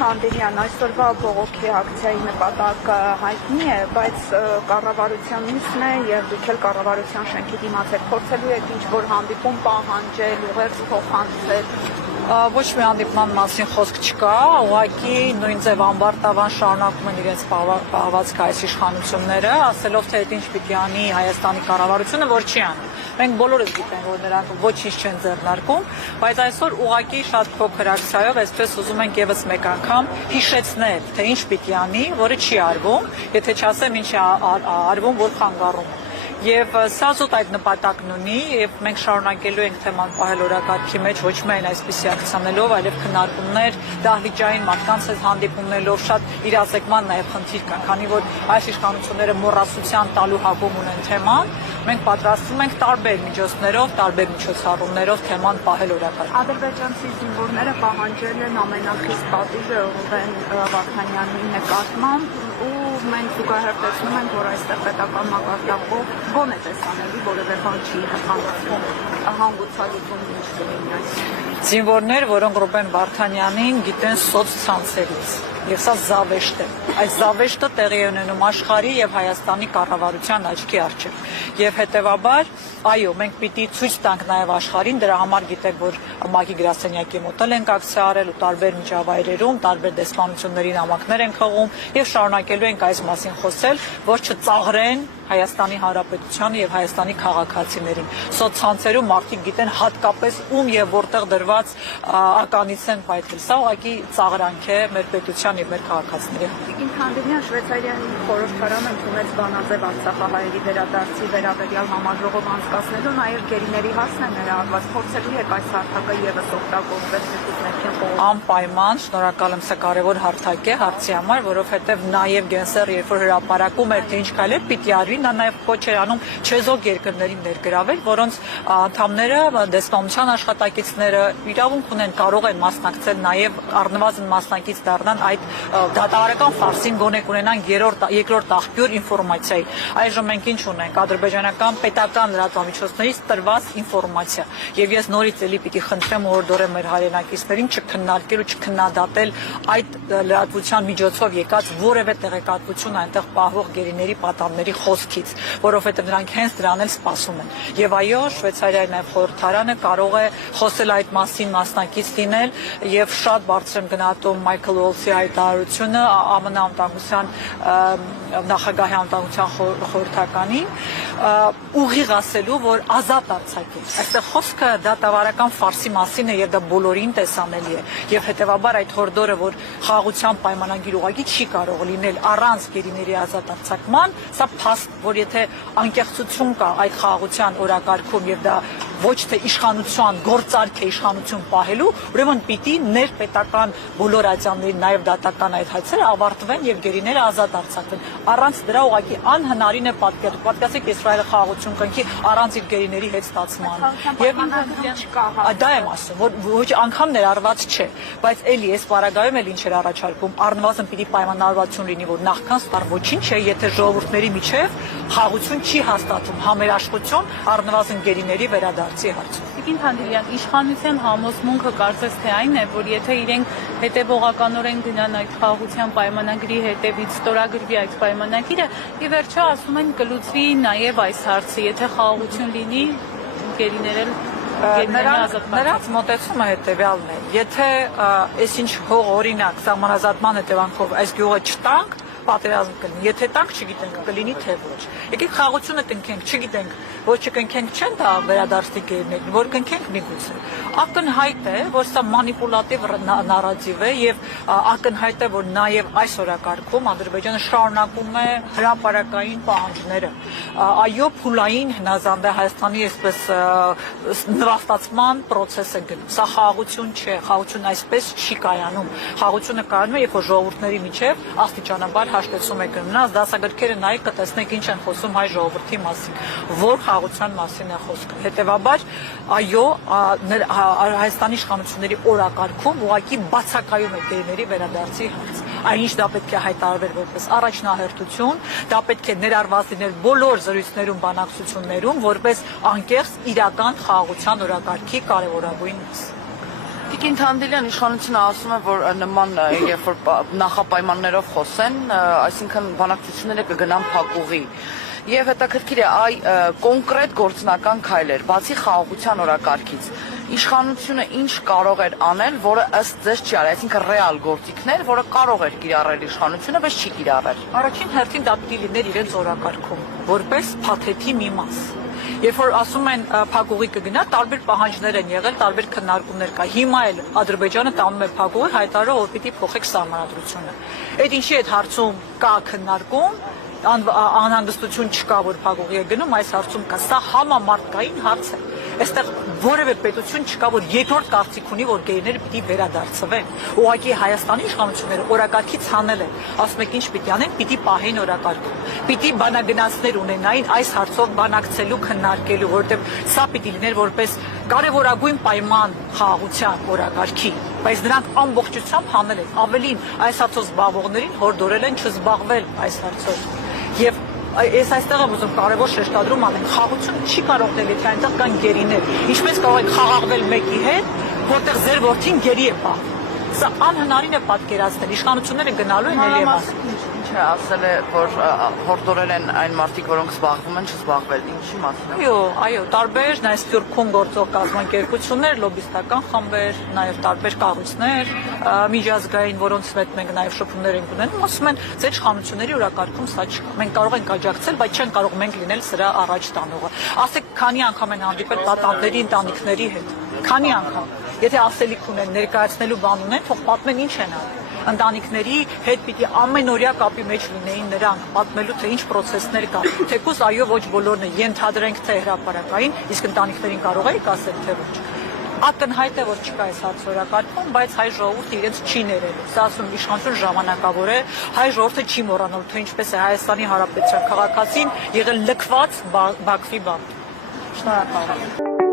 Հանդիյան, այսօրվա բողոքի ակցիայի նպատակը հայտնի է, բայց կառավարության միսն է եւ դուք էլ կառավարության շենքի դիմաց եք փորձելու եք ինչ-որ հանդիպում պահանջել, ուղերձ փոխանցել։ Ոչ մի հանդիպման մասին խոսք չկա, ուղղակի նույն ձև ամբարտավան շարունակում են իրենց պահվածքը այս իշխանությունները, ասելով թե ինչ պիտի անի Հայաստանի կառավարությունը, որ չի անում։ Մենք բոլորս գիտենք, որ նրանք ոչինչ չեն ձեռնարկում, բայց այսօր ուղղակի շատ փոքր ակցիայով այսպես ուզում ենք եւս մեկ անգամ հիշեցնել, թե ինչ պիտի անի, որը չի արվում, եթե չասեմ ինչ է արվում, որ խանգարում է։ Եվ սա զուտ այդ նպատակն ունի, եւ մենք շարունակելու ենք թեման պահել օրակարգի մեջ ոչ միայն այսպիսի ակցիաներով, այլև քննարկումներ, դահլիճային մարդկանց հետ հանդիպումներով, շատ իրազեկման նաեւ խնդիր կա, քանի որ այս իշխանությունները մոռացության տալու հակում ունեն թեման, մենք պատրաստվում ենք տարբեր միջոցներով, տարբեր միջոցառումներով թեման պահել օրակարգ։ Ադրբեջանցի զինվորները պահանջել են ամենախիստ պատիժը Ռուբեն Վարդանյանի նկատմամբ ու մենք զուգահեռ տեսնում ենք, որ այստեղ պետական մակարդակով բոն է տեսանելի, որևէ բան չի հանդիպում, հանգուցալուծում ինչ կլինի այս։ Զինվորներ, որոնք Ռուբեն Վարդանյանին գիտեն սոցցանցերից, եւ սա զավեշտ է։ Այս զավեշտը տեղի է ունենում աշխարհի եւ Հայաստանի կառավարության աչքի առջեւ։ Եվ հետեւաբար, այո, մենք պիտի ցույց տանք նաեւ աշխարհին, դրա համար գիտեք, որ ՄԱԿ-ի գրասենյակի մոտ ենք ակցիա արել ու տարբեր միջավայրերում, տարբեր դեսպանությունների նամակներ ենք հղում եւ շարունակելու ենք այս մասին խոսել, որ չծաղրեն Հայաստանի Հանրապետությանը եւ Հայաստանի քաղաքացիներին։ Սոցցանցերում մարդիկ գիտեն հատկապես ում եւ որտեղ դրված ականից են պայթել։ Սա ուղղակի ծաղրանք է մեր պետության եւ մեր քաղաքացիների համար։ Հանդիպյան Շվեյցարիայի խորհրդարանը ընդունեց բանաձև արցախահայերի վերադարձի վերաբերյալ համաժողով անցկացնելու, նաեւ գերիների հարցն է ներառված, փորձելու եք այս հարթակը եւս օգտագործել ներքին խորհրդարանում։ Անպայման, շնորհակալ եմ, սա կարևոր հարթակ է հարցի համար, որովհետեւ նաեւ Գենսերը երբ որ հրապարակում էր թե ինչ քայլեր պիտի արվի, նա նաեւ կոչ էր անում չեզոք երկրներին ներգրավել, որոնց անդամները, դեսպանության աշխատակիցները իրավունք ունեն, կարող են մասնակցել նաեւ առնվազն մասնակից դառնան այդ դատավարական ֆարսին գոնե կունենան երկրորդ աղբյուր ինֆորմացիայի։ Այժմ մենք ինչ ունենք, ադրբեջանական պետական լրատվամիջոցներից տրված ինֆորմացիա։ Եվ ես նորից էլի պիտի խնդրեմ ու հորդորեմ մեր հայրենակիցներին չքննարկել ու չքննադատել այդ լրատվության միջոցով եկած որևէ տեղեկատվություն այնտեղ պահվող գերիների պատանների խոսքից, որովհետև նրանք հենց դրան էլ սպասում են։ Եվ այո, Շվեյցարիայի նաև խորհրդարանը կարող է խոսել այդ մասին, մասնակից լինել եւ շատ բարձր եմ գնահատում Մայքլ Ուոլսի հայտարարությունը ԱՄՆ անվտանգության նախագահի անվտանգության խորհրդականին ուղիղ ասելու, որ ազատ արձակել։ Այստեղ խոսքը դատավարական ֆարսի մասին է եւ դա բոլորին տեսանելի է։ Եվ հետեւաբար այդ հորդորը, որ խաղաղության պայմանագիր ուղղակի չի կարող լինել առանց գերիների ազատ արձակման, սա փաստ, որ եթե անկեղծություն կա այդ խաղաղության օրակարգում եւ դա ոչ թե իշխանության գործարք է իշխանություն պահելու, ուրեմն պիտի ներպետական բոլոր ատյանների նաև դատական այդ հայցերը ավարտվեն եւ գերիները ազատ արձակվեն։ Առանց դրա ուղղակի անհնարին է պատկերացրեք Իսրայելը խաղաղություն կնքի առանց իր գերիների հետ ստացման։ Եվ դա եմ ասում, որ ոչ անգամ ներառված չէ, բայց էլի այս պարագայում էլ ինչ էր առաջարկում, առնվազն պիտի պայմանավորվածություն լինի, որ նախքան ստար ոչինչ է, եթե ժողովուրդների միջև խաղաղություն չի հաստատում, համերաշխություն առնվազն գերիների վերադարձի հարցում։ Տիկին Հանդիյան, իշխանության համոզմունքը կարծես թե այն է, որ եթե իրենք հետևողականորեն գնան այդ խաղաղության պայմանագրի հետևից ստորագրվի այդ պայմանագիրը, ի վերջո ասում են կլուծվի նաև այս հարցը, եթե խաղաղություն լինի, գերիները Նրանց մոտեցումը հետևյալն է, եթե այսինչ հող օրինակ սահմանազատման հետևանքով այս գյուղը չտանք, պատերազմ կլինի, եթե տանք չգիտենք կլինի թե ոչ։ Եկեք խաղաղությունը կնքենք, չգիտենք, ոչ չկնքենք չեն դա վերադարձի գերիներին, որ կնքենք միգուցե։ Ակնհայտ է, որ սա մանիպուլատիվ նարատիվ է եւ ակնհայտ է, որ նաեւ այս օրակարգում Ադրբեջանը շարունակում է հրապարակային պահանջները։ Այո, փուլային հնազանդ է Հայաստանի այսպես նվաստացման process է գնում։ Սա խաղաղություն չէ, խաղաղություն այսպես չի կայանում։ Խաղաղությունը կայանում է, երբ որ ժողովուրդների միջև աստիճանաբար հաշտեցում է գնում։ Նրանց դասագրքերը նայեք կտեսնեք ինչ են խոսում հայ ժողովրդի մասին, որ խաղաղության մասին է խոսքը։ Հետևաբար, այո, Հայաստանի իշխանությունների օրակարգում ուղղակի բացակայում է գերիների վերադարձի հարց։ Այնինչ դա պետք է հայտարարվեր որպես առաջնահերթություն, դա պետք է ներառված լինել բոլոր զրույցներում, բանակցություններում, որպես անկեղծ իրական խաղաղության օրակարգի կարևորագույն մաս։ Տիկին Թանդելյան իշխանությունը ասում է, որ նման երբ որ նախապայմաններով խոսեն, այսինքն բանակցությունները կգնան փակուղի։ Եվ հետաքրքիր է այ կոնկրետ գործնական քայլեր, բացի խաղաղության օրակարգից, իշխանությունը ինչ կարող էր անել, որը ըստ ձեզ չի արել, այսինքն ռեալ գործիքներ, որը կարող էր կիրառել իշխանությունը, բայց չի կիրառել։ Առաջին հերթին դա պիտի լիներ իրենց օրակարգում, որպես փաթեթի մի մաս։ Երբ որ ասում են փակուղի կգնա, տարբեր պահանջներ են եղել, տարբեր քննարկումներ կա։ Հիմա էլ Ադրբեջանը տանում է փակուղի, հայտարարով որ պիտի փոխեք սահմանադրությունը։ Այդ ինչի այդ հարցում կա քննարկում, անհանգստություն չկա, որ փակուղի է գնում, այս հարցում կա։ Սա համամարտկային հարց է։ Այստեղ որևէ պետություն չկա, որ երկրորդ կարծիք ունի, որ գերիները պիտի վերադարձվեն։ Ուղղակի Հայաստանի իշխանությունները օրակարգից հանել են, ասում եք ինչ պիտի անեն, պիտի պահեն օրակարգում, պիտի բանագնացներ ունենային այս հարցով բանակցելու, քննարկելու, որովհետև սա պիտի լիներ որպես կարևորագույն պայման խաղաղության օրակարգի, բայց նրանք ամբողջությամբ հանել են, ավելին այս հարցով զբաղվողներին հորդորել են չզբաղվել այս հարցով։ Եվ ես այստեղ եմ ուզում կարևոր շեշտադրում անեմ, խաղաղությունը չի կարող լինել, եթե այնտեղ կան գերիներ։ Ինչպես կարող եք խաղաղվել մեկի հետ, որտեղ ձեր որդին գերի է պահվում։ Սա անհնարին է պատկերացնել, իշխանությունները գնալու են էլի մաս։ Ինչ է ասել է, որ հորդորել են այն մարդիկ, որոնք զբաղվում են, չզբաղվել, ինչի մասին։ Այո, տարբեր նայես Սփյուռքում գործող կազմակերպություններ, լոբիստական խմբեր, նաև տարբեր կառույցներ, միջազգային, որոնց հետ մենք նաև շփումներ ենք ունենում, ասում են, ձեր իշխանությունների օրակարգում սա չկա։ Մենք կարող ենք աջակցել, բայց չեն կարող մենք լինել սրա առաջ տանողը։ Ասեք, քանի անգամ են հանդիպել պատանդների ընտանիքների հետ։ Քանի անգամ։ Եթե ասելիք ունեն, ներկայացնելու բան ունեն, թող պատմեն ինչ են արել։ Ընտանիքների հետ պիտի ամենօրյա կապի մեջ լինեին նրանք, պատմելու թե ինչ process-ներ կա։ Թեկուզ այո, ոչ բոլորն են, ենթադրենք թե հրապարակային, իսկ ընտանիքներին կարող եք ասել թե ոչ։ Ակնհայտ է, որ չկա այս հարցորակարգում, բայց հայ ժողովուրդը իրենց չի ներելու։ Սա ասում իշխանություն ժամանակավոր է, հայ ժողովուրդը չի մոռանալ, թե ինչպես է Հայաստանի Հանրապետության քաղաքացին եղել լքված Բաքվի բանտ։ Շնորհակալ եմ։